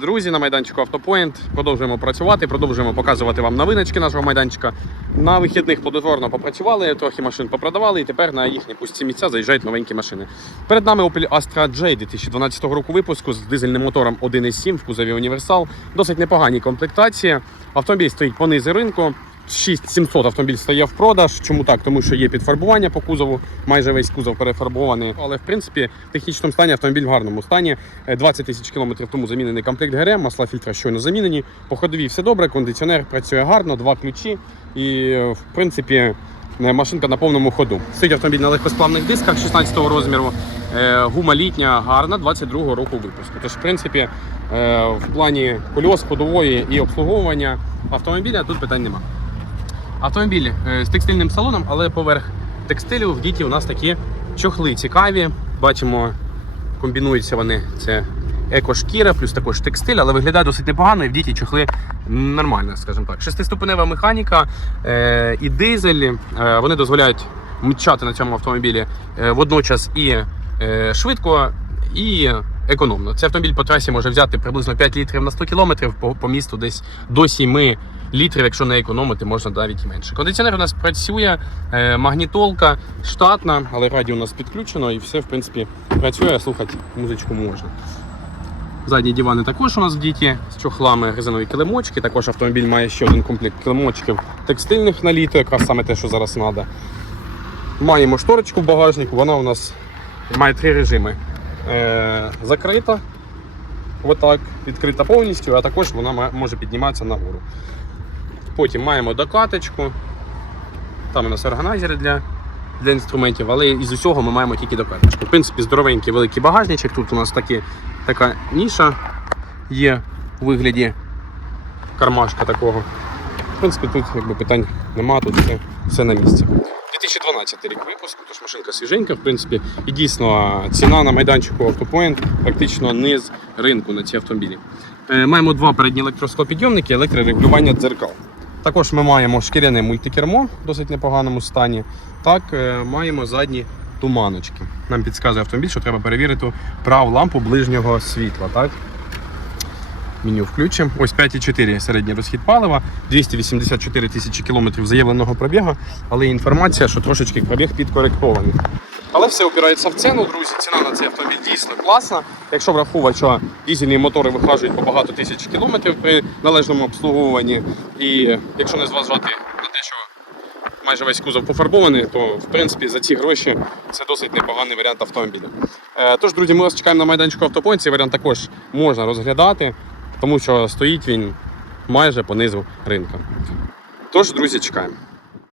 Друзі, на майданчику Автопоінт продовжуємо працювати, продовжуємо показувати вам новиночки нашого майданчика. На вихідних плодотворно попрацювали, трохи машин попродавали, і тепер на їхні пусті місця заїжджають новенькі машини. Перед нами Opel Astra J 2012 року випуску з дизельним мотором 1.7 в кузові універсал. Досить непогані комплектації. Автомобіль стоїть по низі ринку. 6700 автомобіль стає в продаж. Чому так? Тому що є підфарбування по кузову, майже весь кузов перефарбований. Але в принципі в технічному стані автомобіль в гарному стані. Е, 20 тисяч кілометрів тому замінений комплект ГРМ, масла фільтра щойно замінені. По ходовій все добре, кондиціонер працює гарно, два ключі. І е, в принципі е, машинка на повному ходу. Стоїть автомобіль на легкосплавних дисках 16-го розміру. Е, Гума літня гарна, 22-го року випуску. Тож, в принципі, е, в плані кольос, ходової і обслуговування автомобіля тут питань немає. Автомобіль е, з текстильним салоном, але поверх текстилю в діті у нас такі чохли цікаві. Бачимо, комбінуються вони. Це екошкіра, плюс також текстиль, але виглядає досить непогано і в діті чохли нормально, скажімо так. Шестиступенева механіка е, і дизель. Е, вони дозволяють мчати на цьому автомобілі водночас і швидко, і економно. Цей автомобіль по трасі може взяти приблизно 5 літрів на 100 кілометрів, по, по місту десь до 7 літрів, якщо не економити, можна навіть і менше. Кондиціонер у нас працює, е, магнітолка штатна, але радіо у нас підключено і все, в принципі, працює, слухати музичку можна. Задні дивани також у нас в діті з чохлами, резинові килимочки. Також автомобіль має ще один комплект килимочків текстильних на літо, якраз саме те, що зараз треба. Маємо шторочку в багажнику, вона у нас має три режими. Е, закрита, отак, відкрита повністю, а також вона може підніматися нагору. Потім маємо докаточку. Там у нас органайзери для, для інструментів, але із усього ми маємо тільки докаточку. В принципі, здоровенький великий багажничок. Тут у нас такі, така ніша є у вигляді кармашка такого. В принципі, тут якби, питань нема, тут все, все на місці. 2012 рік випуску, тож машинка свіженька, в принципі, і дійсно ціна на майданчику Автопоінт практично низ ринку на ці автомобілі. Е, Маємо два передні електросклопідйомники, електрорегулювання дзеркал. Також ми маємо шкіряне мультикермо в досить непоганому стані. Так, е, маємо задні туманочки. Нам підказує автомобіль, що треба перевірити праву лампу ближнього світла. Так? Меню включимо. Ось 5,4 середній розхід палива, 284 тисячі кілометрів заявленого пробігу, але інформація, що трошечки пробіг підкоректований. Але все опирається в ціну, друзі. Ціна на цей автомобіль дійсно класна. Якщо враховувати, що дізельні мотори вихажують по багато тисяч кілометрів при належному обслуговуванні, і якщо не зважати на те, що майже весь кузов пофарбований, то в принципі за ці гроші це досить непоганий варіант автомобіля. Е, Тож, друзі, ми вас чекаємо на майданчику автопоінт. Цей варіант також можна розглядати, тому що стоїть він майже по низу ринку. Тож, друзі, чекаємо.